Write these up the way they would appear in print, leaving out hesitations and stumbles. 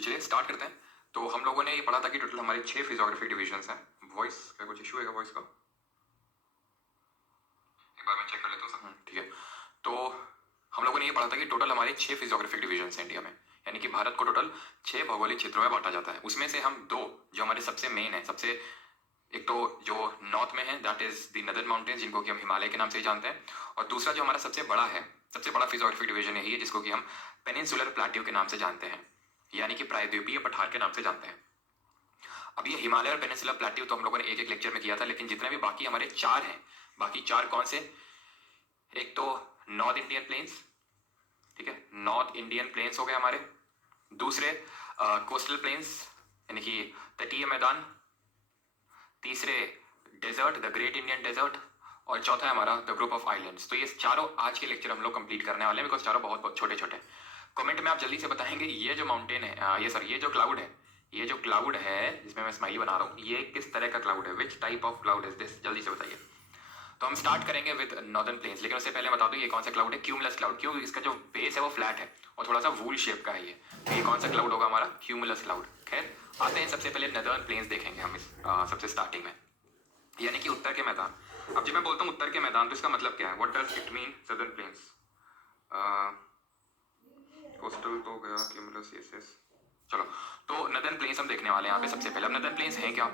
तो चलिए स्टार्ट करते हैं। तो हम लोगों ने ये पढ़ा था कि टोटल हमारे 6 फिजियोग्राफी डिविजन्स हैं। वॉइस का कुछ इशू है वॉइस का? एक बार मैं चेक कर लेता हूँ सर। ठीक है। तो हम लोगों ने ये पढ़ा था कि टोटल हमारे 6 फिजियोग्राफिक डिविजन्स हैं इंडिया में, यानी कि भारत को टोटल 6 भौगोलिक क्षेत्रों में बांटा जाता है। उसमें से हम दो जो हमारे सबसे मेन है, सबसे एक तो जो नॉर्थ में है that is the northern mountains, जिनको कि हम हिमालय के नाम से ही जानते हैं, और दूसरा जो हमारा सबसे बड़ा है, सबसे बड़ा फिजियोग्राफिक डिवीजन यही है जिसको कि हम पेनिनसुलर प्लेट्यू के नाम से जानते हैं, यानी कि प्रायद्वीपीय पठार के नाम से जानते हैं। अब ये हिमालय और पेनिनसुलर प्लेट्यू तो हम लोगों ने एक एक लेक्चर में किया था, लेकिन जितने भी बाकी हमारे 4 हैं, बाकी 4 कौन से? एक तो नॉर्थ इंडियन प्लेन्स, ठीक है, नॉर्थ इंडियन प्लेन्स हो गए हमारे। दूसरे कोस्टल प्लेन्स यानी कि तटीय मैदान। तीसरे desert, the great Indian desert. और चौथा है हमारा द ग्रुप ऑफ आइलैंड्स। तो ये चारों आज के लेक्चर हम लोग कंप्लीट करने वाले हैं, बिकॉज चारों बहुत बहुत छोटे छोटे। कमेंट में आप जल्दी से बताएंगे ये जो माउंटेन है, ये जो क्लाउड है, ये जो क्लाउड है जिसमें मैं स्माइली बना रहा हूँ, ये किस तरह का क्लाउड है? Which type of cloud is this? जल्दी से बताइए। तो हम स्टार्ट करेंगे विद नॉर्दर्न प्लेन्स, लेकिन उससे पहले बता दूं ये कौन सा क्लाउड है? Cumulus cloud. क्यों? इसका जो बेस है वो फ्लैट है और थोड़ा सा वूल शेप का है ये। तो ये कौन सा क्लाउड होगा? हमारा क्यूमुलस क्लाउड। खैर, आते हैं सबसे पहले नॉर्दर्न प्लेन्स देखेंगे हम इस सबसे स्टार्टिंग में, यानी कि उत्तर के मैदान। अब जब मैं बोलता हूँ उत्तर के मैदान तो इसका मतलब क्या है? What does it mean? Southern plains, coastal तो गया, क्यूमुलस, यस। चलो, तो नदर्न प्लेन्स हम देखने वाले हैं यहाँ पे सबसे पहले। अब नदर्न प्लेन्स हैं क्या?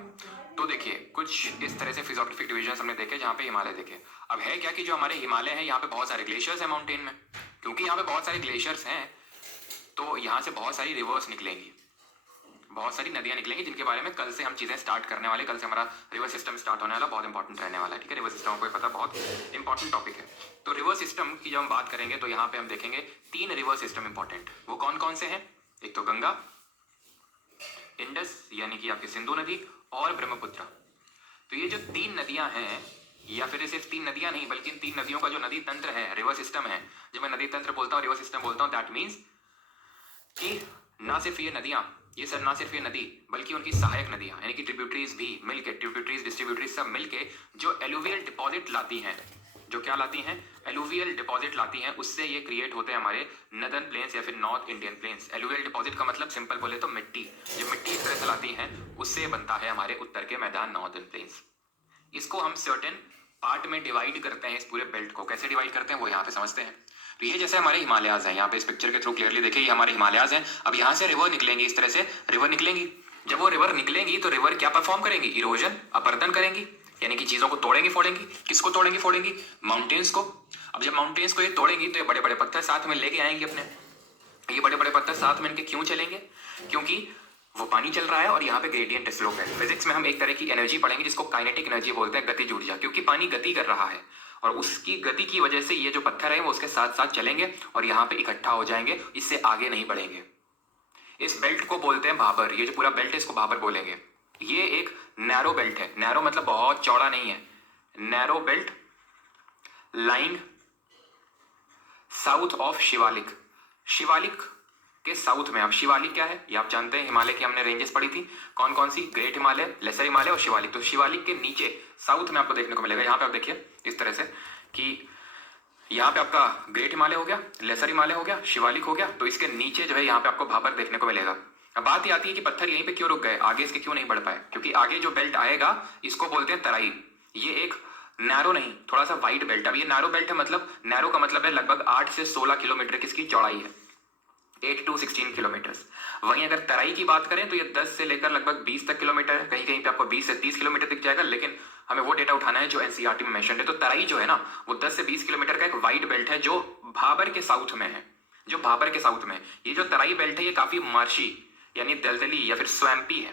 तो देखिए, कुछ इस तरह से फिजियोग्राफिक डिवीजन हमने देखे जहाँ पे हिमालय देखे। अब है क्या कि जो हमारे हिमालय है यहाँ पे बहुत सारे ग्लेशियर्स हैं माउंटेन में। क्योंकि यहाँ पे बहुत सारे ग्लेशियर्स हैं तो यहाँ से बहुत सारी रिवर्स निकलेंगी, बहुत सारी नदियां निकलेंगी, जिनके बारे में कल से हम चीजें स्टार्ट करने वाले। कल से हमारा रिवर सिस्टम स्टार्ट होने वाला, बहुत इंपॉर्टेंट रहने वाला है। ठीक है, रिवर सिस्टम आपको पता बहुत इंपॉर्टेंट टॉपिक है। तो रिवर सिस्टम की जब हम बात करेंगे तो यहाँ पे हम देखेंगे 3 रिवर सिस्टम इंपॉर्टेंट। वो कौन कौन से हैं? एक तो गंगा, इंडस यानी कि आपकी सिंधु नदी, और ब्रह्मपुत्र। तो ये जो 3 नदियां हैं, या फिर सिर्फ 3 नदियां नहीं बल्कि इन 3 नदियों का जो नदी तंत्र है, रिवर सिस्टम है, जब मैं नदी तंत्र बोलता हूँ, रिवर सिस्टम बोलता हूँ, दैट मीन्स कि ना सिर्फ ये नदियां, ये सर ना सिर्फ ये नदी बल्कि उनकी सहायक नदियां यानी कि ट्रिब्यूटरीज भी मिलके, ट्रिब्यूटरीज डिस्ट्रीब्यूटरीज सब मिलके जो एलुवियल डिपॉजिट लाती हैं, जो क्या लाती हैं? एलुवियल डिपॉजिट लाती हैं, उससे ये क्रिएट होते हैं हमारे नदर्न प्लेन्स या फिर north Indian plains. Alluvial deposit का मतलब सिंपल बोले तो मिट्टी, जो मिट्टी इस तरह से लाती हैं उससे बनता है हमारे उत्तर के मैदान नॉर्दर्न प्लेन्स। इसको हम सर्टेन पार्ट में डिवाइड करते हैं, इस पूरे बेल्ट को कैसे डिवाइड करते हैं वो यहाँ पे समझते हैं। तो ये जैसे हमारे हिमालयाज हैं, यहाँ पे इस पिक्चर के थ्रू क्लियरली देखिए, ये हमारे हिमालयाज हैं। अब यहाँ से रिवर निकलेंगी, इस तरह से रिवर निकलेंगी। जब वो रिवर निकलेंगी तो रिवर क्या परफॉर्म करेंगी? इरोजन, अपरदन करेंगी, यानी कि चीजों को तोड़ेंगी फोड़ेंगी। किसको तोड़ेंगी फोड़ेंगी? माउंटेन्स को। अब जब माउंटेन्स को ये तोड़ेंगी तो ये बड़े बड़े पत्थर साथ में लेके आएंगे अपने। ये बड़े बड़े पत्थर साथ में इनके क्यों चलेंगे? क्योंकि वो पानी चल रहा है और यहाँ पे ग्रेडियंट स्लोप है। फिजिक्स में हम एक तरह की एनर्जी पढ़ेंगे जिसको काइनेटिक एनर्जी बोलते हैं, गतिज ऊर्जा। क्योंकि पानी गति कर रहा है और उसकी गति की वजह से ये जो पत्थर है वो उसके साथ साथ चलेंगे और यहाँ पे इकट्ठा हो जाएंगे, इससे आगे नहीं बढ़ेंगे। इस बेल्ट को बोलते हैं भाबर। ये जो पूरा बेल्ट है इसको भाबर बोलेंगे। ये एक नैरो बेल्ट है। नैरो मतलब बहुत चौड़ा नहीं है। Narrow belt line south of Shivalik. Shivalik के साउथ में। अब शिवालिक क्या है ये आप जानते हैं, हिमालय की हमने रेंजेस पढ़ी थी, कौन कौन सी? ग्रेट हिमालय, लेसर हिमालय और शिवालिक। तो शिवालिक के नीचे साउथ में आपको देखने को मिलेगा, यहाँ पे आप देखिए इस तरह से कि यहाँ पे आपका ग्रेट हिमालय हो गया, लेसर हिमालय हो गया, शिवालिक हो गया। तो इसके नीचे जो है यहाँ पे आपको भाबर देखने को मिलेगा। अब बात ये आती है कि पत्थर यहीं पे क्यों रुक गए, आगे इसके क्यों नहीं बढ़ पाए? क्योंकि आगे जो बेल्ट आएगा इसको बोलते हैं तराई। ये एक नैरो नहीं, थोड़ा सा वाइड बेल्ट। अब ये नैरो बेल्ट है, मतलब नैरो का मतलब है लगभग 8 से 16 किलोमीटर की इसकी चौड़ाई है, 8 to 16 किलोमीटर। वहीं अगर तराई की बात करें तो ये 10 से लेकर लगभग 20 तक किलोमीटर है। कहीं कहीं पे आपको 20 से 30 किलोमीटर दिख जाएगा, लेकिन हमें वो डेटा उठाना है जो एनसीईआरटी में मेंशन है। तो तराई जो है ना वो 10 से 20 किलोमीटर का एक वाइड बेल्ट है जो भाबर के साउथ में है। जो भाबर के साउथ में ये जो तराई बेल्ट है ये काफी मार्शी यानी दलदली या फिर स्वैम्पी है।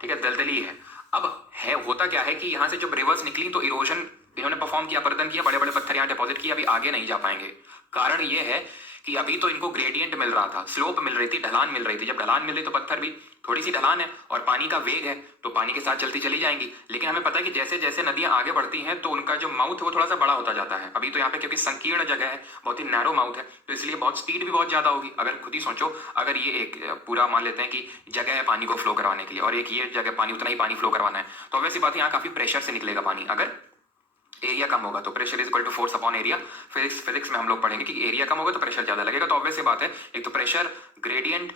ठीक है, दलदली है। अब है होता क्या है कि यहाँ से जब रिवर्स निकली तो इरोजन इन्होंने परफॉर्म किया, अपरदन किया, बड़े बड़े पत्थर यहाँ डिपॉजिट किया, अभी आगे नहीं जा पाएंगे। कारण ये है कि अभी तो इनको ग्रेडियंट मिल रहा था, स्लोप मिल रही थी, ढलान मिल रही थी। जब ढलान मिल रही तो पत्थर भी थोड़ी सी ढलान है और पानी का वेग है तो पानी के साथ चलती चली जाएंगी। लेकिन हमें पता है कि जैसे जैसे नदियां आगे बढ़ती हैं तो उनका जो माउथ है वो थोड़ा सा बड़ा होता जाता है। अभी तो यहाँ पे क्योंकि संकीर्ण जगह है, बहुत ही नैरो माउथ है, तो इसलिए बहुत स्पीड भी बहुत ज्यादा होगी। अगर खुद ही सोचो, अगर ये एक पूरा मान लेते हैं कि जगह है पानी को फ्लो करवाने के लिए और एक ये जगह पानी उतना ही पानी फ्लो करवाना है, तो ऑब्वियस सी बात है यहाँ काफी प्रेशर से निकलेगा पानी। अगर एरिया कम होगा तो pressure is equal to force upon area. Physics में हम लोग पढ़ेंगे कि एरिया कम होगा तो प्रेशर ज्यादा लगेगा। तो ऑब्वियस सी बात है, एक तो प्रेशर ग्रेडियंट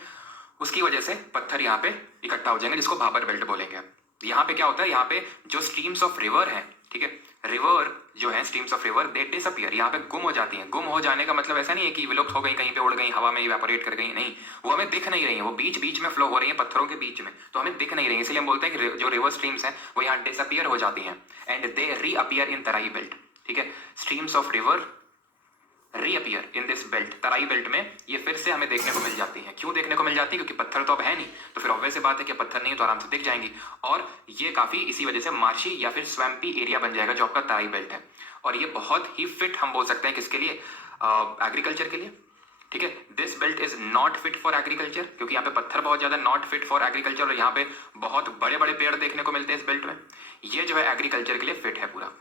उसकी वजह से पत्थर यहाँ पे इकट्ठा हो जाएंगे, जिसको भाबर बेल्ट बोलेंगे। यहाँ पे क्या होता है, यहाँ पे जो स्ट्रीम्स ऑफ रिवर है, ठीक है, रिवर जो है streams of river they disappear, यहाँ पे गुम हो जाती हैं। गुम हो जाने का मतलब ऐसा नहीं है कि विलुप्त हो गई, कहीं पे उड़ गई, हवा में इवेपोरेट कर गई, नहीं, वो हमें दिख नहीं रही है, वो बीच बीच में फ्लो हो रही है पत्थरों के बीच में, तो हमें दिख नहीं रही है। इसलिए हम बोलते हैं कि जो रिवर स्ट्रीम्स हैं वो यहाँ डिसअपियर हो जाती हैं and they reappear in Terai belt, ठीक है। Streams of river reappear in this belt, Terai belt में ये फिर से हमें देखने को मिल जाती है। क्यों देखने को मिल जाती है? क्योंकि पत्थर तो अब है नहीं, तो फिर ऑब्वियस बात है कि पत्थर नहीं है तो आराम से दिख जाएंगी, और ये काफी इसी वजह से मार्शी या फिर स्वैम्पी एरिया बन जाएगा जो आपका तराई बेल्ट है। और ये बहुत ही फिट हम बोल सकते हैं किसके लिए, एग्रीकल्चर के लिए, ठीक है। This belt is not fit for agriculture, क्योंकि यहाँ पे पत्थर बहुत ज्यादा, नॉट फिट फॉर एग्रीकल्चर, और यहाँ पे बहुत बड़े बड़े पेड़ देखने को मिलते हैं इस बेल्ट में। ये जो है एग्रीकल्चर के लिए फिट है पूरा।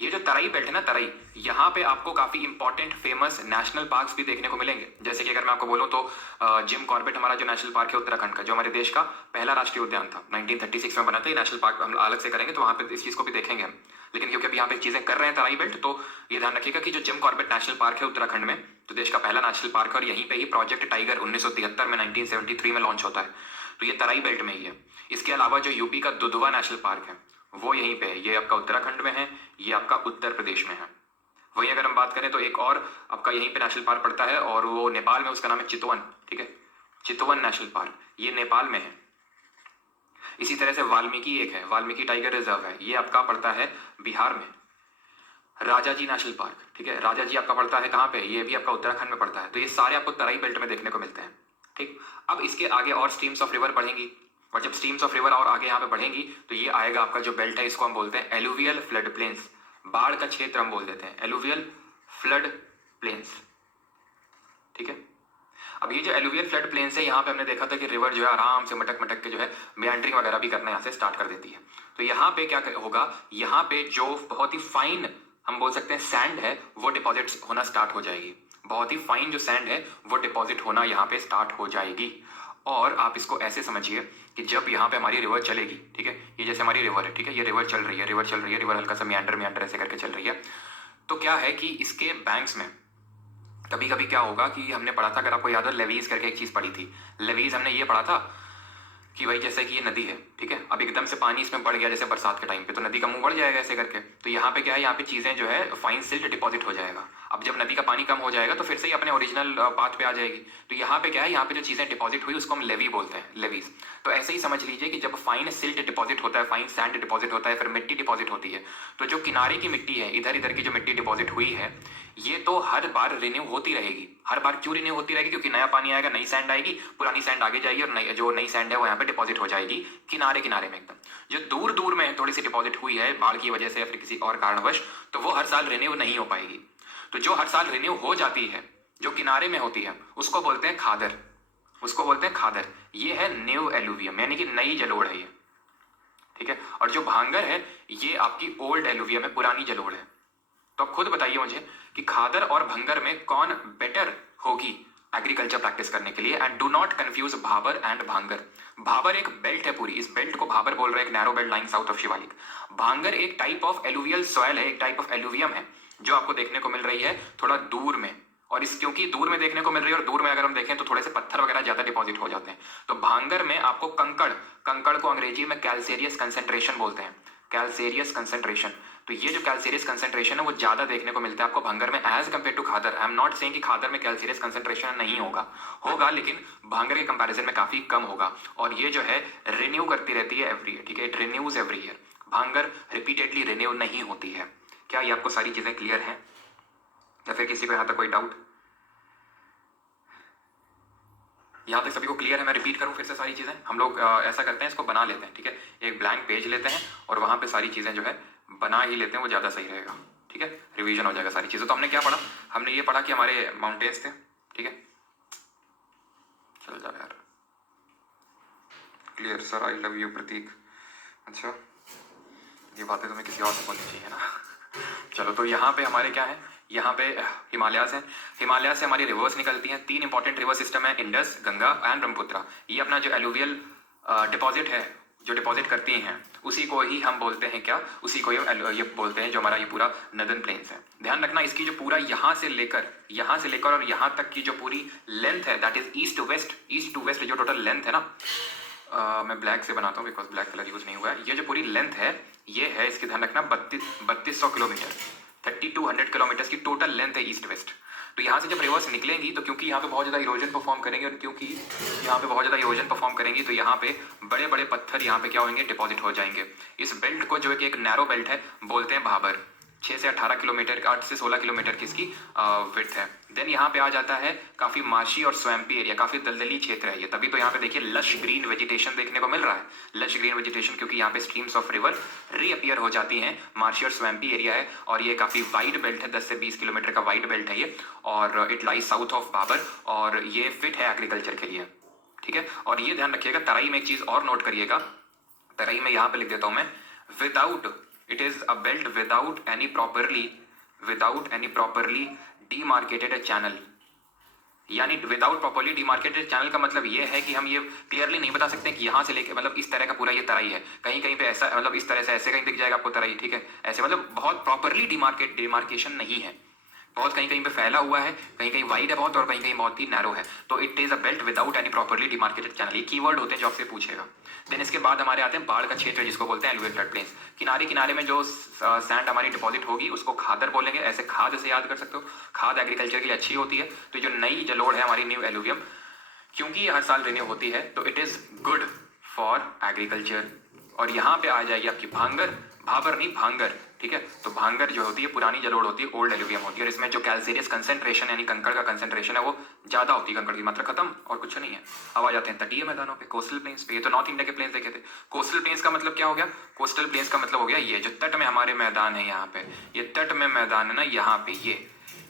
ये जो तराई बेल्ट है ना, तराई, यहाँ पे आपको काफी इंपॉर्टेंट फेमस नेशनल पार्क्स भी देखने को मिलेंगे। जैसे कि अगर मैं आपको बोलूँ तो जिम कॉर्बेट हमारा जो नेशनल पार्क है उत्तराखंड का, जो हमारे देश का पहला राष्ट्रीय उद्यान था, 1936 में बना था। ये नेशनल पार्क हम अलग से करेंगे तो वहाँ पे इस चीज को भी देखेंगे हम, लेकिन क्योंकि अभी यहाँ पे चीजें कर रहे हैं तराई बेल्ट, तो ये ध्यान रखिएगा कि जो जिम कॉर्बेट नेशनल पार्क है उत्तराखंड में, तो देश का पहला नेशनल पार्क है, और यहीं पे ही प्रोजेक्ट टाइगर 1973 में 1973 में लॉन्च होता है, तो ये तराई बेल्ट में ही है। इसके अलावा जो यूपी का दुधवा नेशनल पार्क है वो यहीं पे है, ये आपका उत्तराखंड में है, ये आपका उत्तर प्रदेश में है। वही अगर हम बात करें तो एक और आपका यहीं पे नेशनल पार्क पड़ता है, और वो नेपाल में, उसका नाम है चितवन, ठीक है, चितवन नेशनल पार्क, ये नेपाल में है। इसी तरह से वाल्मीकि एक है, वाल्मीकि टाइगर रिजर्व है, ये आपका पड़ता है बिहार में। राजाजी नेशनल पार्क, ठीक है, राजाजी आपका पड़ता है कहाँ पे, ये भी आपका उत्तराखंड में पड़ता है। तो ये सारे आपको तराई बेल्ट में देखने को मिलते हैं, ठीक। अब इसके आगे और स्ट्रीम्स ऑफ रिवर बढ़ेंगी, और जब स्ट्रीम्स ऑफ रिवर और आगे यहाँ पे बढ़ेंगी तो ये आएगा आपका जो बेल्ट है, इसको हम बोलते हैं एलुवियल फ्लड प्लेन्स, बाढ़ का क्षेत्र हम बोल देते हैं, एलुवियल फ्लड प्लेन्स, ठीक है। अब ये जो एलुवियल फ्लड प्लेन्स है, यहाँ पे हमने देखा था कि रिवर जो है आराम से मटक मटक के जो है मेंडरिंग वगैरह भी करना यहाँ से स्टार्ट कर देती है। तो यहाँ पे क्या होगा, यहाँ पे जो बहुत ही फाइन हम बोल सकते हैं सैंड है वो डिपॉजिट होना स्टार्ट हो जाएगी, बहुत ही फाइन जो सैंड है वो डिपॉजिट होना यहाँ पे स्टार्ट हो जाएगी। और आप इसको ऐसे समझिए कि जब यहाँ पे हमारी रिवर चलेगी, ठीक है, ये जैसे हमारी रिवर है, ठीक है, ये रिवर चल रही है, रिवर चल रही है, रिवर हल्का सा मियांडर मियांडर ऐसे करके चल रही है, तो क्या है कि इसके बैंक्स में कभी कभी क्या होगा कि हमने पढ़ा था, अगर आपको याद है, लेवीज करके एक चीज पढ़ी थी। लेवीज हमने ये पढ़ा था कि भाई जैसे कि ये नदी है, ठीक है, अब एकदम से पानी इसमें बढ़ गया जैसे बरसात के टाइम पे, तो नदी का मुंह बढ़ जाएगा ऐसे करके। तो यहाँ पे क्या है, यहाँ पे चीजें जो है फाइन सिल्ट डिपॉजिट हो जाएगा। अब जब नदी का पानी कम हो जाएगा तो फिर से ही अपने ओरिजिनल पाथ पे आ जाएगी। तो यहाँ पे क्या है, यहाँ पे जो चीजें डिपॉजिट हुई उसको हम लेवी बोलते हैं, लेवीज। तो ऐसे ही समझ लीजिए कि जब फाइन सिल्ट डिपॉजिट होता है, फाइन सैंड डिपॉजिट होता है, फिर मिट्टी डिपॉजिट होती है, तो जो किनारे की मिट्टी है, इधर इधर की जो मिट्टी डिपॉजिट हुई है, ये तो हर बार रिन्यू होती रहेगी। हर बार क्यों रिन्यू होती रहेगी? क्योंकि नया पानी आएगा, नई सैंड आएगी, पुरानी सैंड आगे जाएगी, और जो नई सैंड है वो यहाँ पे डिपॉजिट हो जाएगी किनारे किनारे में एकदम। जो दूर दूर में थोड़ी सी डिपॉजिट हुई है बाढ़ की वजह से या फिर किसी और कारणवश, तो वो हर साल रिन्यू नहीं हो पाएगी। तो जो हर साल रिन्यू हो जाती है, जो किनारे में होती है, उसको बोलते हैं खादर, उसको बोलते हैं खादर। ये है न्यू एलुवियम, यानी कि नई जलोढ़ है ये, ठीक है। और जो भांगर है ये आपकी ओल्ड एलुवियम है, पुरानी जलोढ़ है। तो आप खुद बताइए मुझे कि खादर और भंगर में कौन बेटर होगी एग्रीकल्चर प्रैक्टिस करने के लिए। And do not confuse Bhabar and भांगर। भाबर एक बेल्ट है पूरी, इस बेल्ट को भाबर बोल रहे हैं, एक narrow belt line south of Shivalik. भांगर एक टाइप ऑफ एलुवियल सॉइल है, एक टाइप ऑफ एलुवियम है जो आपको देखने को मिल रही है थोड़ा दूर में। और इस क्योंकि दूर में देखने को मिल रही है, और दूर में अगर हम देखें तो थोड़े से पत्थर वगैरह ज्यादा डिपॉजिट हो जाते हैं। तो भांगर में आपको कंकड़, कंकड़ को अंग्रेजी में कैल्सेरियस कंसेंट्रेशन बोलते हैं, कैल्सेरियस कंसेंट्रेशन। तो ये जो कैल्सेरियस कंसेंट्रेशन है वो ज्यादा देखने को मिलता है आपको भंगर में as compare to khadar. I am not saying कि खादर में कैल्सेरियस कंसेंट्रेशन नहीं होगा, होगा, लेकिन भांगर के कंपैरिजन में काफी कम होगा। और ये जो है रिन्यू करती रहती है एवरी ईयर, ठीक है, इट रिन्यूज एवरी ईयर। भांगर रिपीटेडली रिन्यू नहीं होती है। क्या ये आपको सारी चीजें क्लियर हैं, या फिर किसी को यहाँ तक कोई डाउट? यहाँ तक सभी को क्लियर है? मैं रिपीट करूँ फिर से सारी चीजें। हम लोग ऐसा करते हैं, इसको बना लेते हैं, ठीक है, एक ब्लैंक पेज लेते हैं और वहां पे सारी चीजें जो है बना ही लेते हैं, वो ज्यादा सही रहेगा, ठीक है, रिवीजन हो जाएगा सारी चीजें। तो हमने क्या पढ़ा? हमने ये पढ़ा कि हमारे माउंटेन्स थे, ठीक है, चल जा यार, clear sir, I love you Prateek. अच्छा, ये बातें तुम्हें किसी और से बोलनी चाहिए ना। चलो, तो यहाँ पे हमारे क्या है, यहाँ पे हिमालयाज हैं, हिमालय से हमारी रिवर्स निकलती हैं। 3 इंपॉर्टेंट रिवर सिस्टम है, इंडस, गंगा एंड ब्रह्मपुत्रा। ये अपना जो एलुवियल डिपॉजिट है जो डिपॉजिट करती हैं उसी को ही हम बोलते हैं क्या, उसी को ये बोलते हैं जो हमारा ये पूरा नदर्न प्लेन्स है। ध्यान रखना इसकी जो पूरा यहाँ से लेकर और यहाँ तक की जो पूरी लेंथ है that is east to west जो टोटल लेंथ है ना, मैं ब्लैक से बनाता हूँ बिकॉज ब्लैक कलर यूज नहीं हुआ है। ये जो पूरी लेंथ है ये है, इसकी ध्यान रखना 3200 किलोमीटर, 3200 किलोमीटर की टोटल लेंथ है ईस्ट वेस्ट। तो यहाँ से जब रिवर्स निकलेंगी तो क्योंकि यहाँ पे बहुत ज़्यादा इरोजन परफॉर्म करेंगे और क्योंकि यहाँ पे बहुत ज़्यादा इरोजन परफॉर्म करेंगी तो यहाँ पे बड़े बड़े पत्थर यहाँ पे क्या होंगे, डिपॉजिट हो जाएंगे। इस बेल्ट को जो है कि एक नैरो बेल्ट है बोलते हैं भाबर। 6 से 18 किलोमीटर, 8 से 16 किलोमीटर की इसकी विड्थ है। देन यहाँ पे आ जाता है काफ़ी मार्शी और स्वैम्पी एरिया, काफ़ी दलदली क्षेत्र है ये, तभी तो यहाँ पे देखिए लश ग्रीन वेजिटेशन देखने को मिल रहा है। लश ग्रीन वेजिटेशन क्योंकि यहाँ पे स्ट्रीम्स ऑफ रिवर रीअपियर हो जाती हैं। मार्शी और स्वैम्पी एरिया है और ये काफ़ी वाइड बेल्ट है, 10 से 20 किलोमीटर का वाइड बेल्ट है ये, और it lies south of Bhabar और ये फिट है एग्रीकल्चर के लिए। ठीक है, और ये ध्यान रखिएगा तराई में एक चीज़ और नोट करिएगा, तराई में यहाँ पे लिख देता हूँ मैं, without it is a belt without any properly demarcated channel। यानी विदाउट प्रॉपरली डिमार्केटेड चैनल का मतलब ये है कि हम ये क्लियरली नहीं बता सकते कि यहाँ से लेके मतलब इस तरह का पूरा ये तराई है, कहीं कहीं पे ऐसा मतलब इस तरह से ऐसे कहीं दिख जाएगा आपको तराई, ठीक है, ऐसे मतलब बहुत प्रॉपरली डिमार्केशन नहीं है, बहुत कहीं कहीं पे फैला हुआ है, कहीं कहीं वाइड है बहुत और कहीं कहीं बहुत ही नैरो है। तो it is a belt without any properly demarcated channel, ये कीवर्ड होते हैं जो आपसे पूछेगा। देन इसके बाद हमारे आते हैं बाढ़ का क्षेत्र जिसको बोलते हैं एलुवियल फ्लड प्लेन्स। किनारे किनारे में जो सैंड हमारी डिपॉजिट होगी उसको खादर बोलेंगे, ऐसे खाद से याद कर सकते हो, खाद एग्रीकल्चर के लिए अच्छी होती है। तो जो नई जलोढ़ है हमारी न्यू एलुवियम, क्योंकि हर साल रिन्यू होती है तो it is good for agriculture. और यहाँ पे आ जाएगी आपकी भांगर, भाबर नहीं भांगर, ठीक है। तो भांगर जो होती है पुरानी जलोढ़ होती है, ओल्ड एलुवियम होती है, और इसमें जो कैल्सीरियस कंसेंट्रेशन यानी कंकड़ का कंसेंट्रेशन है वो ज्यादा होती है, कंकड़ की मात्रा खत्म और कुछ नहीं है। अब आ जाते हैं तटीय मैदानों पे, कोस्टल प्लेन्स पे। ये तो नॉर्थ इंडिया के प्लेन्स देखे थे। कोस्टल प्लेन्स का मतलब क्या हो गया, कोस्टल प्लेन्स का मतलब हो गया ये जो तट में हमारे मैदान है, यहाँ पे ये तट में मैदान है ना, यहाँ पे ये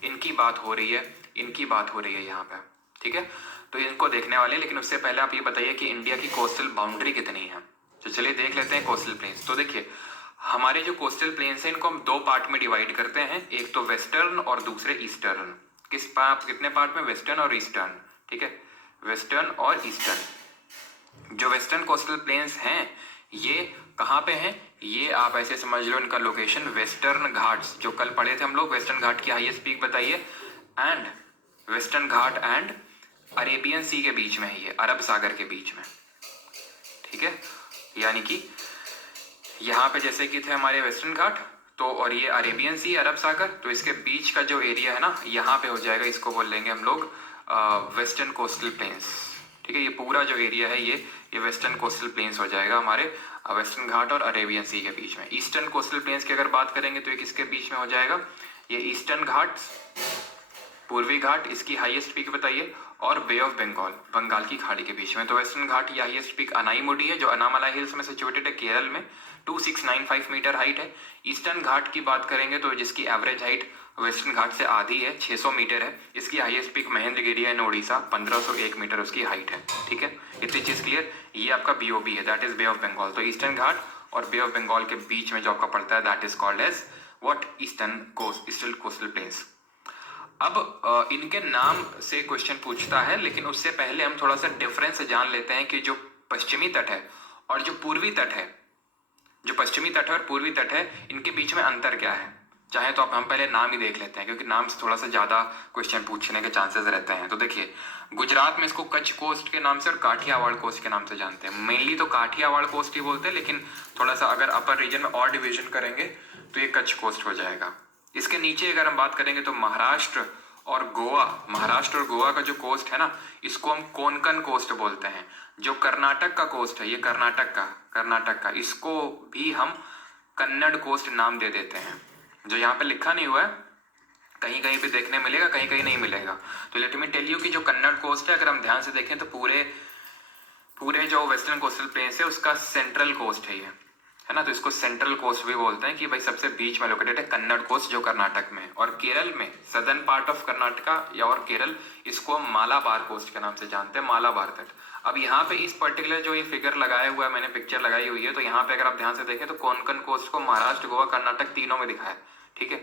इनकी बात हो रही है, इनकी बात हो रही है यहाँ पे, ठीक है। तो इनको देखने वाले, लेकिन उससे पहले आप ये बताइए कि इंडिया की कोस्टल बाउंड्री कितनी है। तो चलिए देख लेते हैं कोस्टल प्लेन्स। तो देखिए हमारे जो कोस्टल प्लेन्स हैं इनको हम दो पार्ट में डिवाइड करते हैं, एक तो वेस्टर्न और दूसरे ईस्टर्न। कितने पार्ट में, वेस्टर्न और ईस्टर्न, ठीक है, वेस्टर्न और ईस्टर्न। जो वेस्टर्न कोस्टल प्लेन्स हैं ये कहाँ पे हैं, ये आप ऐसे समझ लो इनका लोकेशन वेस्टर्न घाट्स, जो कल पढ़े थे हम लोग, वेस्टर्न घाट की हाईएस्ट पीक बताइए, and western Ghat and Arabian sea के बीच में है, ये अरब सागर के बीच में, ठीक है। यानी कि यहाँ पे जैसे कि थे हमारे वेस्टर्न घाट, तो और ये अरेबियन सी अरब सागर, तो इसके बीच का जो एरिया है ना यहाँ पे हो जाएगा, इसको बोल लेंगे हम लोग वेस्टर्न कोस्टल प्लेन्स, ठीक है। ये पूरा जो एरिया है ये वेस्टर्न कोस्टल प्लेन्स हो जाएगा हमारे वेस्टर्न घाट और अरेबियन सी के बीच में। ईस्टर्न कोस्टल प्लेन्स की अगर बात करेंगे तो ये किसके बीच में हो जाएगा, ये ईस्टर्न घाट, पूर्वी घाट, इसकी हाईएस्ट पीक बताइए, और बे ऑफ बंगाल, बंगाल की खाड़ी के बीच में। तो वेस्टर्न घाट की हाईएस्ट पीक अनाईमुडी है जो अनामलाई हिल्स में सिचुएटेड है केरल में, 2695 मीटर हाइट है। ईस्टर्न घाट की बात करेंगे तो जिसकी एवरेज हाइट वेस्टर्न घाट से आधी है, 600 मीटर है। इसकी हाईएस्ट पीक महेंद्रगिरी है इन उड़ीसा, 1501 मीटर उसकी हाइट है, ठीक है। इतनी चीज क्लियर। ये आपका बीओबी है, that is Bay of Bengal. तो ईस्टर्न घाट और बे ऑफ बंगाल के बीच में जो आपका पड़ता है that is called as what, eastern coastal plains. अब इनके नाम से क्वेश्चन पूछता है, लेकिन उससे पहले हम थोड़ा सा डिफरेंस जान लेते हैं कि जो पश्चिमी तट है और जो पूर्वी तट है, जो पश्चिमी तट है और पूर्वी तट है, इनके बीच में अंतर क्या है। चाहे तो हम पहले नाम ही देख लेते हैं क्योंकि नाम से थोड़ा सा ज्यादा क्वेश्चन पूछने के चांसेस रहते हैं। तो देखिए गुजरात में इसको कच्छ कोस्ट के नाम से और काठियावाड़ कोस्ट के नाम से जानते हैं। मेनली तो काठियावाड़ कोस्ट ही बोलते हैं, लेकिन थोड़ा सा अगर अपर रीजन में और डिवीजन करेंगे तो ये कच्छ कोस्ट हो जाएगा। इसके नीचे अगर हम बात करेंगे तो महाराष्ट्र और गोवा, महाराष्ट्र और गोवा का जो कोस्ट है ना, इसको हम कोंकण कोस्ट बोलते हैं। जो कर्नाटक का कोस्ट है, ये कर्नाटक का, इसको भी हम कन्नड़ कोस्ट नाम दे देते हैं। जो यहाँ पे लिखा नहीं हुआ है, कहीं कहीं पे देखने मिलेगा, कहीं कहीं नहीं मिलेगा। तो लेट मी टेल यू कि जो कन्नड़ कोस्ट है, अगर हम ध्यान से देखें तो पूरे जो वेस्टर्न कोस्टल प्लेन्स है उसका सेंट्रल कोस्ट है ये, है ना। तो इसको सेंट्रल कोस्ट भी बोलते हैं कि भाई सबसे बीच में लोकेटेड है कन्नड़ कोस्ट जो कर्नाटक में। और केरल में सदर्न पार्ट ऑफ कर्नाटका या और केरल, इसको मालाबार कोस्ट के नाम से जानते हैं, मालाबार तट। अब यहाँ पे इस पर्टिकुलर जो ये फिगर लगाया हुआ है, मैंने पिक्चर लगाई हुई है, तो यहाँ पे अगर आप ध्यान से देखें तो कोंकण कोस्ट को महाराष्ट्र, गोवा, कर्नाटक तीनों में दिखा है, ठीक है।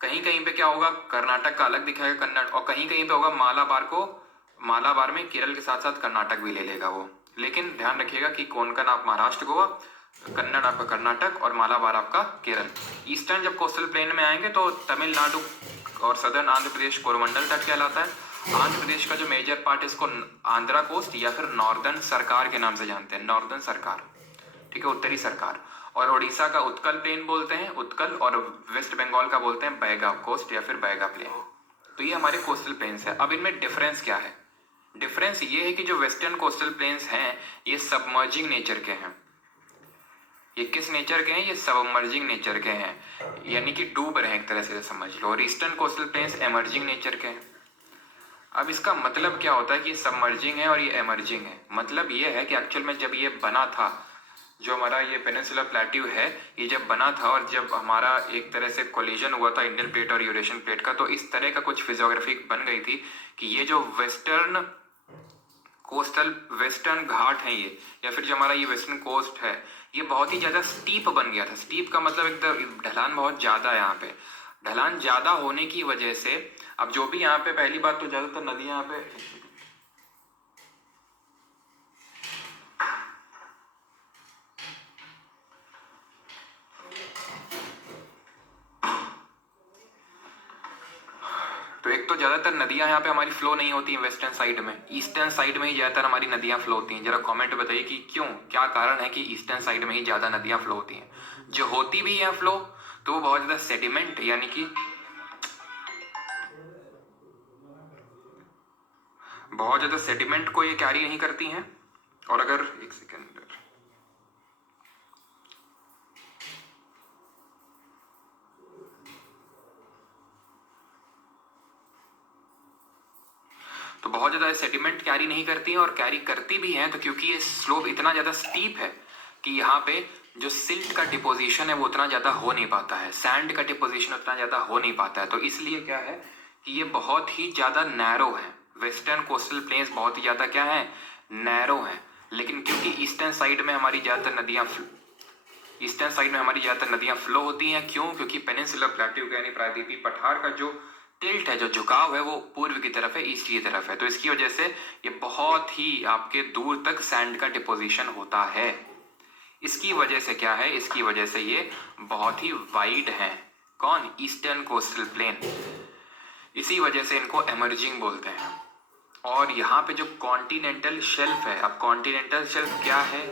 कहीं कहीं पे क्या होगा, कर्नाटक का अलग दिखाएगा कन्नड़, और कहीं कहीं पे होगा मालाबार को, मालाबार में केरल के साथ साथ कर्नाटक भी ले लेगा वो, लेकिन ध्यान रखिएगा कि कोंकण आप महाराष्ट्र गोवा, कन्नड़ आपका कर्नाटक और मालाबार आपका केरल। ईस्टर्न जब कोस्टल प्लेन में आएंगे तो तमिलनाडु और सदर्न आंध्र प्रदेश कोरोमंडल तट कहलाता है। आंध्र प्रदेश का जो मेजर पार्ट है इसको आंध्रा कोस्ट या फिर नॉर्दर्न सरकार के नाम से जानते हैं, नॉर्दर्न सरकार, ठीक है, उत्तरी सरकार। और उड़ीसा का उत्कल प्लेन बोलते हैं, उत्कल, और वेस्ट बंगाल का बोलते हैं बैगा कोस्ट या फिर बैगा प्लेन। तो ये हमारे कोस्टल प्लेन्स है। अब इनमें डिफरेंस क्या है? डिफरेंस ये है कि जो वेस्टर्न कोस्टल प्लेन्स हैं ये सबमर्जिंग नेचर के हैं। ये किस नेचर के हैं? ये सबमर्जिंग नेचर के हैं, यानी कि डूब रहे हैं एक तरह से समझ लो। और eastern coastal planes emerging nature के हैं। अब इसका मतलब क्या होता है कि ये सबमर्जिंग है और ये एमर्जिंग है? मतलब ये है कि एक्चुअल में जब ये बना था, जो हमारा ये पेनिनसुलर प्लेट्यू है, ये जब बना था और जब हमारा एक तरह से कोलिजन हुआ था इंडियन प्लेट और यूरेशियन प्लेट का, तो इस तरह का कुछ फिजियोग्राफी बन गई थी कि ये जो वेस्टर्न कोस्टल वेस्टर्न घाट है ये, या फिर जो हमारा ये वेस्टर्न कोस्ट है, ये बहुत ही ज़्यादा स्टीप बन गया था। स्टीप का मतलब एकदम ढलान बहुत ज़्यादा है। यहाँ पे ढलान ज़्यादा होने की वजह से अब जो भी यहाँ पे, पहली बात तो ज़्यादातर नदियाँ यहाँ पे, तो एक तो ज़्यादातर नदियाँ यहाँ पे हमारी फ्लो नहीं होती हैं वेस्टर्न साइड में, ईस्टर्न साइड में ही ज़्यादातर हमारी नदियाँ फ्लो होती हैं। जरा कमेंट बताइए कि क्यों, क्या कारण है कि ईस्टर्न साइड में ही ज़्यादा नदियाँ फ्लो होती हैं। जो होती भी हैं फ्लो तो वो बहुत ज़्यादा सेडिमेंट, यानी कि बहुत ज़्यादा सेडिमेंट को ये कैरी नहीं करती हैं। और अगर एक सेकेंड, तो बहुत ज़्यादा सेडिमेंट कैरी नहीं करती हैं, और कैरी करती भी हैं तो क्योंकि ये स्लोप इतना ज़्यादा स्टीप है कि यहाँ पे जो सिल्ट का डिपोजिशन है वो उतना ज़्यादा हो नहीं पाता है, सैंड का डिपोजिशन उतना ज़्यादा हो नहीं पाता है। तो इसलिए क्या है कि ये बहुत ही ज़्यादा नैरो है। वेस्टर्न कोस्टल प्लेन्स बहुत ही ज़्यादा क्या है, नैरो है। लेकिन क्योंकि ईस्टर्न साइड में हमारी ज़्यादातर नदियाँ फ्लो होती हैं। क्यों? क्योंकि पेनिनसुलर प्लेट्यू यानी प्रायद्वीपीय पठार का जो टिल्ट है, जो झुकाव है, वो पूर्व की तरफ है, ईस्ट की तरफ है। तो इसकी वजह से ये बहुत ही आपके दूर तक सैंड का डिपोजिशन होता है। इसकी वजह से क्या है, इसकी वजह से ये बहुत ही वाइड है। कौन? Eastern coastal plain. इसी वजह से इनको एमर्जिंग बोलते हैं। और यहाँ पे जो कॉन्टिनेंटल शेल्फ है, अब कॉन्टिनेंटल शेल्फ क्या है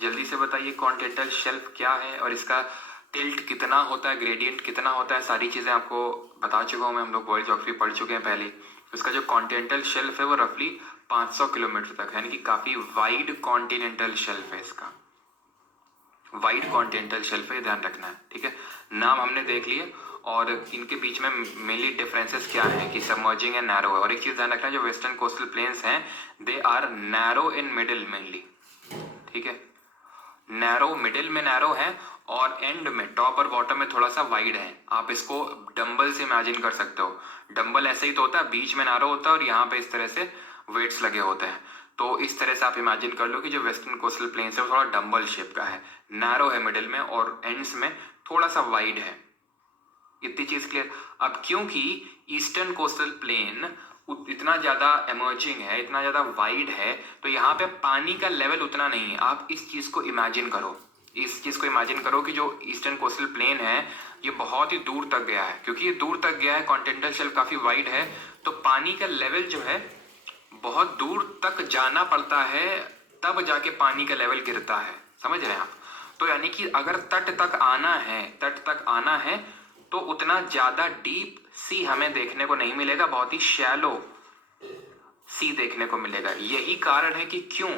जल्दी से बताइए, कॉन्टिनेंटल शेल्फ क्या है और इसका टिल्ट कितना होता है, ग्रेडियंट कितना होता है, सारी चीज़ें आपको बता चुका हूँ मैं, हम लोग वर्ल्ड ज्योग्राफी पढ़ चुके हैं पहले। इसका जो कॉन्टिनेंटल शेल्फ है वो रफली 500 किलोमीटर तक है, यानी कि काफ़ी वाइड कॉन्टिनेंटल शेल्फ है इसका, वाइड कॉन्टिनेंटल शेल्फ है, ध्यान रखना है, ठीक है। नाम हमने देख लिए और इनके बीच में मेनली डिफरेंसेस क्या है कि सबमर्जिंग है, नैरो है। और एक चीज़ ध्यान रखना है, जो वेस्टर्न कोस्टल प्लेन्स हैं they are narrow in middle mainly, ठीक है, नैरो, मिडिल में नैरो है और एंड में, टॉप और बॉटम में थोड़ा सा वाइड है। आप इसको डंबल से इमेजिन कर सकते हो। डंबल ऐसे ही तो होता है, बीच में नैरो होता है और यहाँ पे इस तरह से वेट्स लगे होते हैं। तो इस तरह से आप इमेजिन कर लो कि जो वेस्टर्न कोस्टल प्लेन्स है वो थोड़ा डंबल शेप का है, नैरो है मिडिल में और एंड्स में थोड़ा सा वाइड है। इतनी चीज क्लियर। अब क्योंकि ईस्टर्न कोस्टल प्लेन इतना ज़्यादा एमर्जिंग है, इतना ज़्यादा वाइड है, तो यहाँ पे पानी का लेवल उतना नहीं है। आप इस चीज़ को इमेजिन करो, इस चीज़ को इमेजिन करो कि जो ईस्टर्न कोस्टल प्लेन है ये बहुत ही दूर तक गया है। क्योंकि ये दूर तक गया है, कॉन्टिनेंटल शेल्फ काफ़ी वाइड है, तो पानी का लेवल जो है बहुत दूर तक जाना पड़ता है, तब जाके पानी का लेवल गिरता है। समझ रहे हैं आप? तो यानी कि अगर तट तक आना है तो उतना ज़्यादा डीप सी हमें देखने को नहीं मिलेगा, बहुत ही शैलो सी देखने को मिलेगा। यही कारण है कि क्यों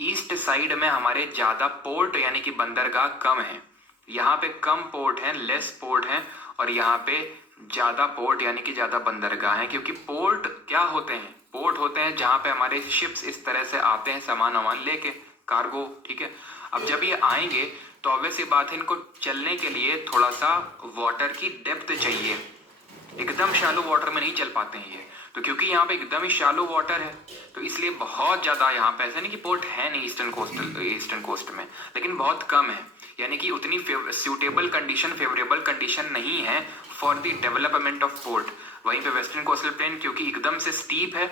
ईस्ट साइड में हमारे ज़्यादा पोर्ट यानी कि बंदरगाह कम है। यहाँ पे कम पोर्ट हैं, लेस पोर्ट हैं, और यहाँ पे ज़्यादा पोर्ट यानी कि ज़्यादा बंदरगाह हैं। क्योंकि पोर्ट क्या होते हैं? पोर्ट होते हैं जहाँ पे हमारे शिप्स इस तरह से आते हैं सामान वामान लेके, कार्गो, ठीक है। अब जब ये आएंगे तो ऑब्वियस ये बात है, इनको चलने के लिए थोड़ा सा वाटर की डेप्थ चाहिए, एकदम शैलो वाटर में नहीं चल पाते हैं ये। तो क्योंकि यहाँ पे एकदम ही शैलो वाटर है तो इसलिए बहुत ज़्यादा यहाँ पे, ऐसा नहीं कि पोर्ट है नहीं ईस्टर्न कोस्ट में, लेकिन बहुत कम है, यानी कि उतनी सूटेबल कंडीशन, फेवरेबल कंडीशन नहीं है for the development of port. वहीं पे वेस्टर्न कोस्टल प्लेन क्योंकि एकदम से स्टीप है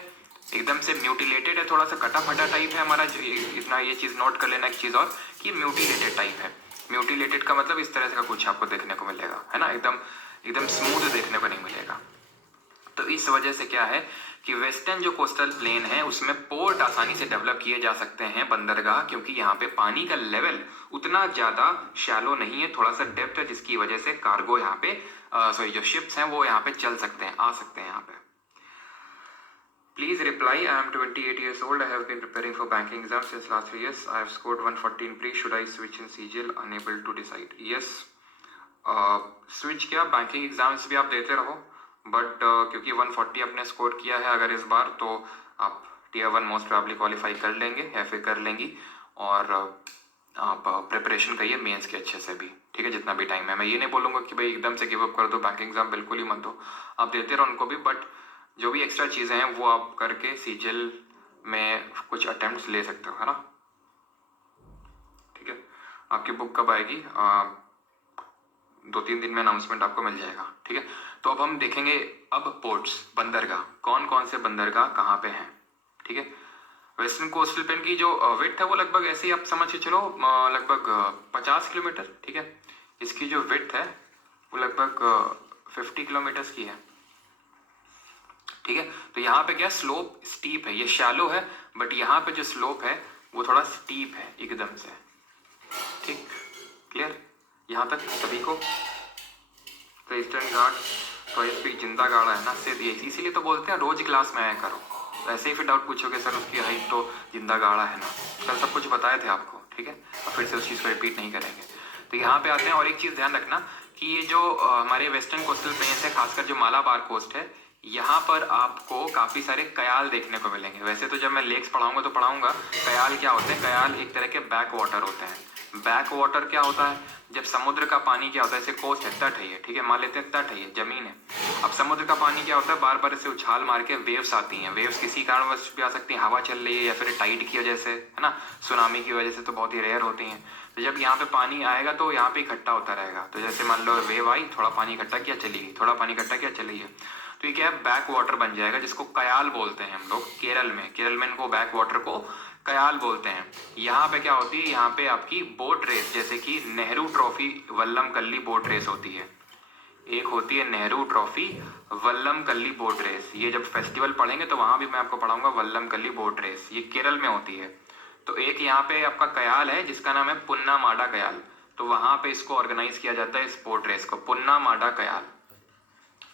एकदम से म्यूटिलेटेड है, थोड़ा सा कटा फटा टाइप है हमारा। इतना ये चीज़ नोट कर लेना एक चीज़ और कि म्यूटिलेटेड टाइप है। म्यूटिलेटेड का मतलब इस तरह से का कुछ आपको देखने को मिलेगा, है ना, एकदम एकदम स्मूथ देखने को नहीं मिलेगा। तो इस वजह से क्या है कि वेस्टर्न जो कोस्टल प्लेन है उसमें पोर्ट आसानी से डेवलप किए जा सकते हैं, बंदरगाह, क्योंकि यहाँ पे पानी का लेवल उतना ज़्यादा शैलो नहीं है, थोड़ा सा डेप्थ है, जिसकी वजह से कार्गो यहाँ पे सॉरी जो शिप्स हैं वो यहाँ पे चल सकते हैं, आ सकते हैं यहाँ पे। Please reply. I am 28 years old. I have been preparing for banking exams since last 3 years. I have scored 114 pre. Should I switch in CGL? Unable to decide. Yes. Switch किया, बैंकिंग एग्जाम्स भी आप देते रहो, but क्योंकि 140 आपने score किया है अगर इस बार, तो आप टीयर 1 मोस्ट प्रॉब्ली क्वालिफाई कर लेंगे या फिर कर लेंगी। और आप प्रिपरेशन करिए मेंस के अच्छे से भी, ठीक है, जितना भी टाइम है। मैं ये नहीं बोलूँगा कि भाई एकदम से गिव अप कर दो, बैंकिंग एग्जाम बिल्कुल ही मत दो, आप देते रहो उनको भी, बट जो भी एक्स्ट्रा चीज़ें हैं वो आप करके सीजीएल में कुछ अटेम्प्ट्स ले सकते हो, है ना। ठीक है, आपकी बुक कब आएगी? 2-3 दिन में अनाउंसमेंट आपको मिल जाएगा, ठीक है। तो अब हम देखेंगे अब पोर्ट्स, बंदरगाह, कौन कौन से बंदरगाह कहाँ पे हैं, ठीक है। वेस्टर्न कोस्टल प्लेन की जो विड्थ है वो लगभग ऐसे ही आप समझ के चलो, लगभग 50 किलोमीटर, ठीक है। इसकी जो विड्थ है वो लगभग 50 किलोमीटर्स की है, ठीक है। तो यहाँ पे क्या स्लोप स्टीप है, ये शैलो है, बट यहाँ पे जो स्लोप है वो थोड़ा स्टीप है एकदम से, ठीक, क्लियर यहाँ तक सभी को। तो ईस्टर्न घाट तो इस जिंदा गाड़ा है ना, से इसीलिए तो बोलते हैं रोज क्लास में आया करो। तो ऐसे ही फिर डाउट पूछोगे सर उसकी हाइट तो जिंदा गाड़ा है ना, कल सब कुछ बताए थे आपको, ठीक है, और फिर से उस चीज़ को रिपीट नहीं करेंगे। तो यहाँ पे आते हैं, और एक चीज़ ध्यान रखना कि ये जो हमारे वेस्टर्न कोस्टल प्लेन्स है, खासकर जो मालाबार कोस्ट है, यहाँ पर आपको काफ़ी सारे कयाल देखने को मिलेंगे। वैसे तो जब मैं लेक्स पढ़ाऊंगा तो पढ़ाऊंगा कयाल क्या होते हैं। कयाल एक तरह के बैक वाटर होते हैं। बैक वाटर क्या होता है? जब समुद्र का पानी क्या होता है, जैसे कोस्ट है, तट है ये, ठीक है, मान लेते हैं तट है ये, जमीन है। अब समुद्र का पानी क्या होता है, बार बार इसे उछाल मार के वेव्स आती हैं। वेव्स किसी कारणवश भी आ सकती हैं, हवा चल रही है या फिर टाइड की वजह से, है ना, सुनामी की वजह से, तो बहुत ही रेयर होती हैं। तो जब यहाँ पे पानी आएगा तो यहाँ पे इकट्ठा होता रहेगा। तो जैसे मान लो वेव आई, थोड़ा पानी इकट्ठा किया, चली गई, थोड़ा पानी इकट्ठा किया, चली गई। तो ये क्या है, बैक वाटर बन जाएगा, जिसको कयाल बोलते हैं हम लोग। केरल में इनको बैक वाटर को कयाल बोलते हैं। यहाँ पे क्या होती है, यहाँ पे आपकी बोट रेस, जैसे कि नेहरू ट्रॉफी वल्लम कल्ली बोट रेस होती है। एक होती है नेहरू ट्रॉफी वल्लम कल्ली बोट रेस, ये जब फेस्टिवल पढ़ेंगे तो वहाँ भी मैं आपको पढ़ाऊंगा वल्लम कल्ली बोट रेस, ये केरल में होती है। तो एक यहाँ पे आपका कयाल है जिसका नाम है पुन्ना माडा कयाल, तो वहाँ पे इसको ऑर्गेनाइज किया जाता है, इस बोट रेस को, पुन्ना माडा कयाल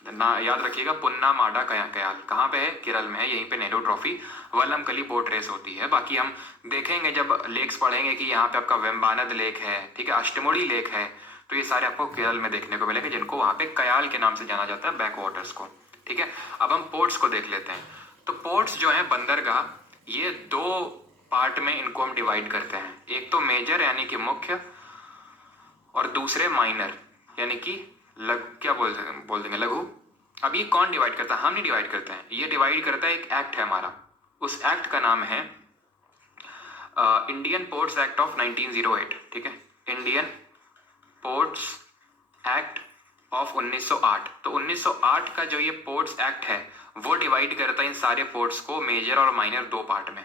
ना, याद रखिएगा, पुन्ना माडा कयाल कहाँ पे है, केरल में है। यहीं पे नेहरू ट्रॉफी वल्लम कली बोट रेस होती है। बाकी हम देखेंगे जब लेक्स पढ़ेंगे कि यहाँ पे आपका वेम्बानद लेक है, ठीक है, अष्टमुड़ी लेक है, तो ये सारे आपको केरल में देखने को मिलेंगे, जिनको वहाँ पे कयाल के नाम से जाना जाता है, बैक वाटर्स को, ठीक है। अब हम पोर्ट्स को देख लेते हैं। तो पोर्ट्स जो है बंदरगाह, ये 2 पार्ट में इनको हम डिवाइड करते हैं। एक तो मेजर यानी कि मुख्य, और दूसरे माइनर यानी कि क्या बोल देंगे लघु। अब ये कौन डिवाइड करता है? हम नहीं डिवाइड करते हैं, ये डिवाइड करता है एक एक्ट है हमारा। उस एक्ट का नाम है इंडियन पोर्ट्स एक्ट ऑफ 1908, ठीक है, इंडियन पोर्ट्स एक्ट ऑफ 1908। तो 1908 का जो ये पोर्ट्स एक्ट है वो डिवाइड करता है इन सारे पोर्ट्स को मेजर और माइनर 2 पार्ट में।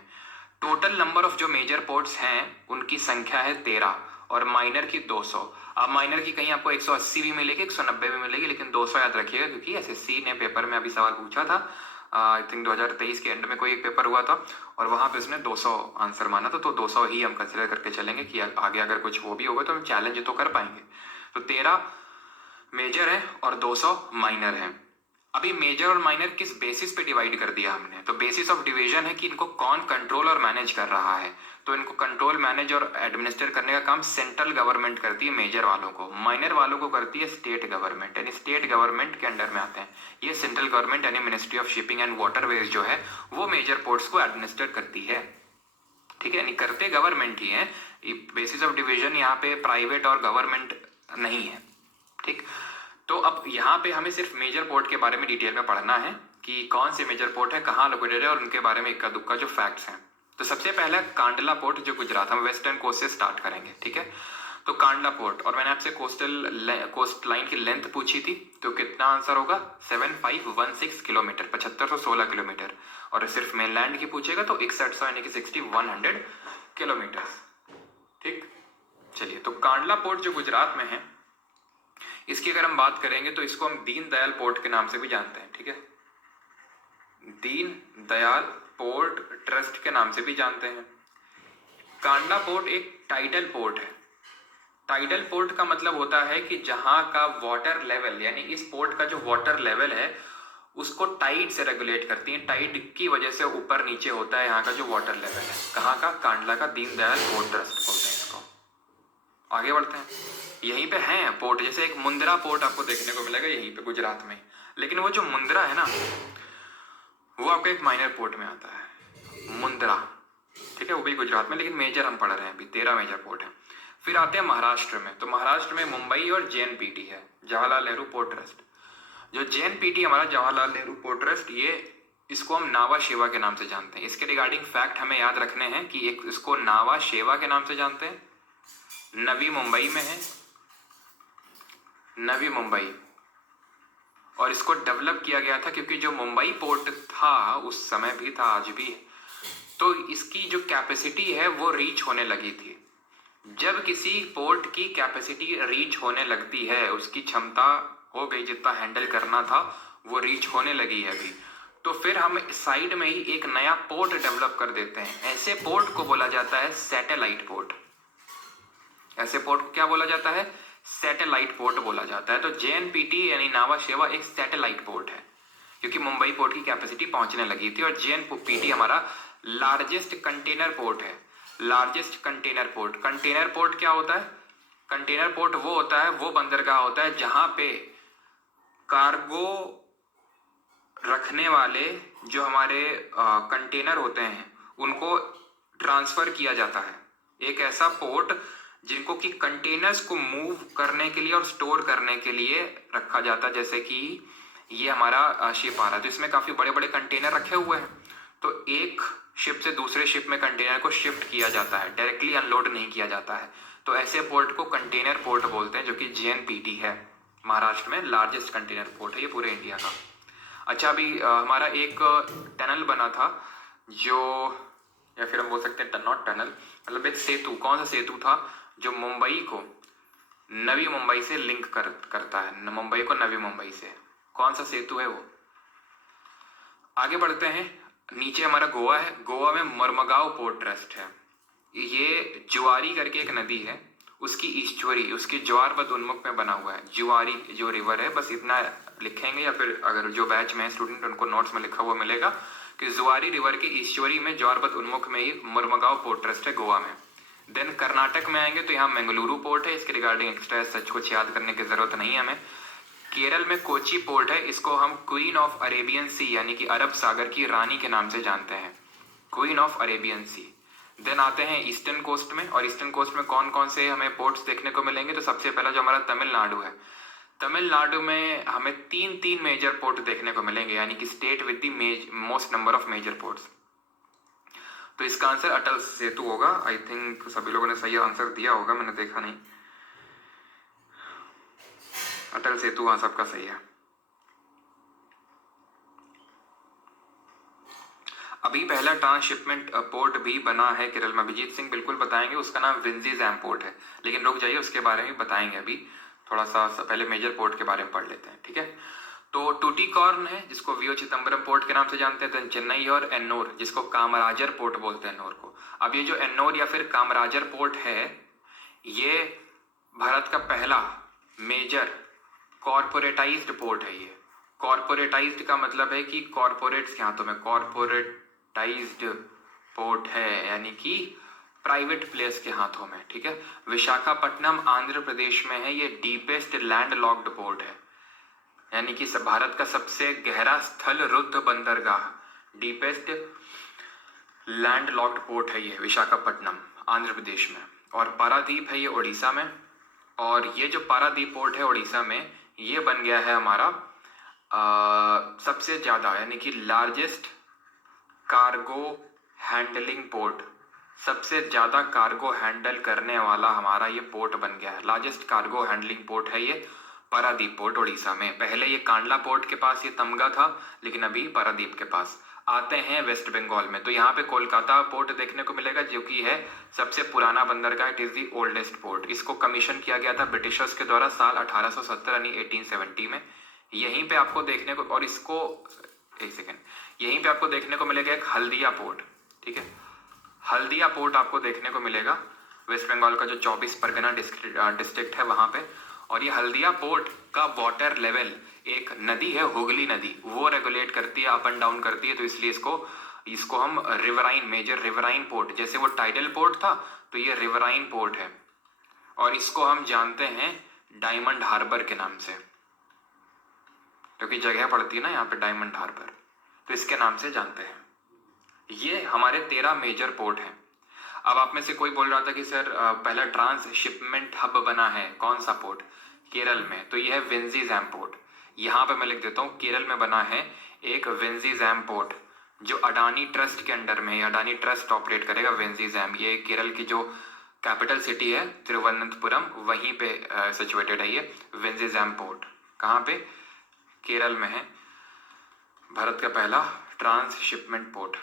टोटल नंबर ऑफ जो मेजर पोर्ट्स हैं उनकी संख्या है 13 और माइनर की 200। अब माइनर की कहीं आपको 180 भी मिलेगी, 190 भी मिलेगी, लेकिन 200 याद रखिएगा, क्योंकि एसएससी ने पेपर में अभी सवाल पूछा था, आई थिंक 2023 के एंड में कोई एक पेपर हुआ था, और वहाँ पे उसने 200 आंसर माना था। तो 200 ही हम कंसिडर करके चलेंगे कि आगे अगर कुछ वो भी होगा तो हम चैलेंज तो कर पाएंगे। तो 13 मेजर है और 200 माइनर है। अभी मेजर और माइनर किस बेसिस पे डिवाइड कर दिया हमने? तो बेसिस ऑफ डिवीजन है कि इनको कौन कंट्रोल और मैनेज कर रहा है। तो इनको कंट्रोल, मैनेज और एडमिनिस्टर करने का काम सेंट्रल गवर्नमेंट करती है मेजर वालों को, माइनर वालों को करती है स्टेट गवर्नमेंट, यानी स्टेट गवर्नमेंट के अंडर में आते हैं। ये सेंट्रल गवर्नमेंट यानी ministry of shipping and waterways जो है वो मेजर पोर्ट्स को एडमिनिस्टर करती है, ठीक है, यानी करते गवर्नमेंट ही है। बेसिस ऑफ डिवीजन यहाँ पे प्राइवेट और गवर्नमेंट नहीं है, ठीक। तो अब यहाँ पे हमें सिर्फ मेजर पोर्ट के बारे में डिटेल में पढ़ना है कि कौन से मेजर पोर्ट है, कहाँ लोकेटेड है, और उनके बारे में इक्का दुक्का जो फैक्ट्स हैं। तो सबसे पहला कांडला पोर्ट जो गुजरात, हम वेस्टर्न कोस्ट से स्टार्ट करेंगे, ठीक है। तो कांडला पोर्ट, और मैंने आपसे कोस्ट लाइन की लेंथ पूछी थी, तो कितना आंसर होगा 7516 किलोमीटर, 7516 किलोमीटर। और सिर्फ मेनलैंड की पूछेगा तो 6100 यानी कि 6100 किलोमीटर। ठीक, चलिए, तो कांडला पोर्ट जो गुजरात में है, इसकी अगर हम बात करेंगे तो इसको हम दीनदयाल पोर्ट के नाम से भी जानते हैं। ठीक है, दीनदयाल पोर्ट ट्रस्ट के नाम से भी जानते हैं। कांडला पोर्ट एक टाइडल पोर्ट है। टाइडल पोर्ट का मतलब होता है कि जहां का वाटर लेवल, यानी इस पोर्ट का जो वाटर लेवल है उसको टाइड से रेगुलेट करती है। टाइड की वजह से ऊपर नीचे होता है यहाँ का जो वाटर लेवल है। कहाँ का? कांडला का दीनदयाल पोर्ट ट्रस्ट बोलते हैं इसको। आगे बढ़ते हैं, यहीं पे है पोर्ट, जैसे एक मुंद्रा पोर्ट आपको देखने को मिलेगा यहीं पे गुजरात में, लेकिन वो जो मुंद्रा है ना वो आपका एक माइनर पोर्ट में आता है, मुंद्रा। ठीक है, वो भी गुजरात में, लेकिन मेजर हम पढ़ रहे हैं अभी, 13 मेजर पोर्ट है। फिर आते हैं महाराष्ट्र में, तो महाराष्ट्र में मुंबई और JNPT है, जवाहरलाल नेहरू पोर्ट ट्रस्ट। जो JNPT हमारा जवाहरलाल नेहरू पोर्ट ट्रस्ट, ये इसको हम नावा शेवा के नाम से जानते हैं। इसके रिगार्डिंग फैक्ट हमें याद रखने हैं कि एक इसको नावा शेवा के नाम से जानते हैं, नवी मुंबई में है, नवी मुंबई। और इसको डेवलप किया गया था क्योंकि जो मुंबई पोर्ट था उस समय भी था, आज भी, तो इसकी जो कैपेसिटी है वो रीच होने लगी थी। जब किसी पोर्ट की कैपेसिटी रीच होने लगती है, उसकी क्षमता हो गई, जितना हैंडल करना था वो रीच होने लगी है अभी, तो फिर हम साइड में ही एक नया पोर्ट डेवलप कर देते हैं। ऐसे पोर्ट को बोला जाता है सैटेलाइट पोर्ट। ऐसे पोर्ट को क्या बोला जाता है? सैटेलाइट पोर्ट बोला जाता है। तो JNPT यानी नावा शेवा एक सैटेलाइट पोर्ट है, क्योंकि मुंबई पोर्ट की कैपेसिटी पहुंचने लगी थी। और JNPT हमारा लार्जेस्ट कंटेनर पोर्ट है। Largest container port, container port क्या होता है? कंटेनर पोर्ट वो होता है, वो बंदरगाह होता है जहां पे कार्गो रखने वाले जो हमारे कंटेनर होते हैं उनको ट्रांसफर किया जाता है। एक ऐसा पोर्ट जिनको कि कंटेनर्स को मूव करने के लिए और स्टोर करने के लिए रखा जाता है। जैसे कि ये हमारा शिप आ रहा है, तो इसमें काफी बड़े बड़े कंटेनर रखे हुए हैं, तो एक शिप से दूसरे शिप में कंटेनर को शिफ्ट किया जाता है, डायरेक्टली अनलोड नहीं किया जाता है। तो ऐसे पोर्ट को कंटेनर पोर्ट बोलते हैं, जो कि JNPT है। महाराष्ट्र में लार्जेस्ट कंटेनर पोर्ट है ये पूरे इंडिया का। अच्छा, अभी हमारा एक टनल बना था, जो, या फिर हम बोल सकते हैं नॉट टनल, मतलब एक सेतु। कौन सा सेतु था? जो मुंबई को नवी मुंबई से लिंक करता है, मुंबई को नवी मुंबई से। कौन सा सेतु है वो? आगे बढ़ते हैं, नीचे हमारा गोवा है। गोवा में मर्मगांव पोर्ट ट्रस्ट है। ये जुआरी करके एक नदी है, उसकी ईस्चुअरी, उसकी ज्वारबद्ध उन्मुख में बना हुआ है। जुआरी जो रिवर है, बस इतना लिखेंगे, या फिर अगर जो बैच में है स्टूडेंट उनको नोट्स में लिखा हुआ मिलेगा कि जुआरी रिवर की ईस्चुअरी में ज्वारबद्ध उन्मुख में ही मर्मगांव पोर्ट ट्रस्ट है गोवा में। देन कर्नाटक में आएंगे तो यहाँ मंगलुरु पोर्ट है, इसके रिगार्डिंग एक्स्ट्रा सच कुछ याद करने की जरूरत नहीं है हमें। केरल में कोची पोर्ट है, इसको हम क्वीन ऑफ अरेबियन सी यानी कि अरब सागर की रानी के नाम से जानते हैं, queen of Arabian sea. Then आते हैं ईस्टर्न कोस्ट में, और ईस्टर्न कोस्ट में कौन कौन से हमें पोर्ट्स देखने को मिलेंगे? तो सबसे पहला जो हमारा तमिलनाडु है, तमिलनाडु में हमें तीन मेजर पोर्ट देखने को मिलेंगे, यानी कि state with the most number of major ports. तो इसका आंसर अटल सेतु होगा। आई थिंक सभी लोगों ने सही आंसर दिया होगा, मैंने देखा नहीं। अटल सेतु वहां सबका सही है। अभी पहला ट्रांसशिपमेंट पोर्ट भी बना है केरल में, अभिजीत सिंह बिल्कुल बताएंगे, उसका नाम विंजीजैम पोर्ट है। लेकिन रुक जाइए, उसके बारे में बताएंगे, अभी थोड़ा सा पहले मेजर पोर्ट के बारे में पढ़ लेते हैं। ठीक है, तो टूटीकॉर्न है जिसको वीओ चिदम्बरम पोर्ट के नाम से जानते हैं। तो चेन्नई और एन्नोर जिसको कामराजर पोर्ट बोलते हैं, एन्नोर को। अब ये जो एन्नोर या फिर कामराजर पोर्ट है, ये भारत का पहला मेजर कॉर्पोरेटाइज्ड पोर्ट है। ये कॉर्पोरेटाइज्ड का मतलब है कि कॉर्पोरेट्स के हाथों में, कॉर्पोरेटाइज्ड पोर्ट है यानी कि प्राइवेट प्लेयर्स के हाथों में। ठीक है, विशाखापट्टनम आंध्र प्रदेश में है। ये डीपेस्ट लैंड लॉक्ड पोर्ट है, यानी कि भारत का सबसे गहरा स्थल रुद्ध बंदरगाह, डीपेस्ट लैंड लॉक्ड पोर्ट है ये, विशाखापट्टनम आंध्र प्रदेश में। और पारादीप है ये उड़ीसा में। और ये जो पारादीप पोर्ट है उड़ीसा में, ये बन गया है हमारा सबसे ज्यादा यानी कि लार्जेस्ट कार्गो हैंडलिंग पोर्ट सबसे ज़्यादा कार्गो हैंडल करने वाला हमारा ये पोर्ट बन गया है। लार्जेस्ट कार्गो हैंडलिंग पोर्ट है ये पारादीप पोर्ट उड़ीसा में। पहले ये कांडला पोर्ट के पास ये तमगा था, लेकिन अभी पारादीप के पास। आते हैं वेस्ट बंगाल में, तो यहाँ पे कोलकाता पोर्ट देखने को मिलेगा, जो कि है सबसे पुराना बंदरगाह। It is the oldest port. इसको कमीशन किया गया था ब्रिटिशर्स के द्वारा साल 1870 यानी 1870 में। यहीं पे आपको देखने को, और इसको एक सेकेंड, यहीं पे आपको देखने को मिलेगा एक हल्दिया पोर्ट। ठीक है, हल्दिया पोर्ट आपको देखने को मिलेगा वेस्ट बंगाल का जो 24 परगना डिस्ट्रिक्ट है वहां पे। और ये हल्दिया पोर्ट का वाटर लेवल, एक नदी है हुगली नदी, वो रेगुलेट करती है, अप एंड डाउन करती है, तो इसलिए इसको हम रिवराइन, मेजर रिवराइन पोर्ट, जैसे वो टाइडल पोर्ट था तो ये रिवराइन पोर्ट है। और इसको हम जानते हैं डायमंड हार्बर के नाम से, क्योंकि जगह पड़ती है ना यहाँ पे डायमंड हार्बर, तो इसके नाम से जानते हैं। ये हमारे 13 मेजर पोर्ट हैं। अब आप में से कोई बोल रहा था कि सर पहला ट्रांस शिपमेंट हब बना है, कौन सा पोर्ट? केरल में, तो ये है विंजीजैम पोर्ट। यहाँ पे मैं लिख देता हूँ, केरल में बना है एक विंजीजैम पोर्ट, जो अडानी ट्रस्ट के अंडर में है। अडानी ट्रस्ट ऑपरेट करेगा विंजीजैम। ये केरल की जो कैपिटल सिटी है तिरुवनंतपुरम, वहीं पे सिचुएटेड है ये विंजीजैम पोर्ट। कहाँ पे? केरल में है। भारत का पहला ट्रांस शिपमेंट पोर्ट,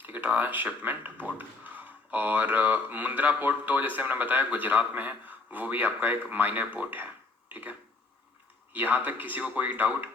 ठीक है, ट्रांसशिपमेंट पोर्ट। और मुंद्रा पोर्ट तो जैसे मैंने बताया गुजरात में है, वो भी आपका एक माइनर पोर्ट है। ठीक है, यहाँ तक किसी को कोई डाउट?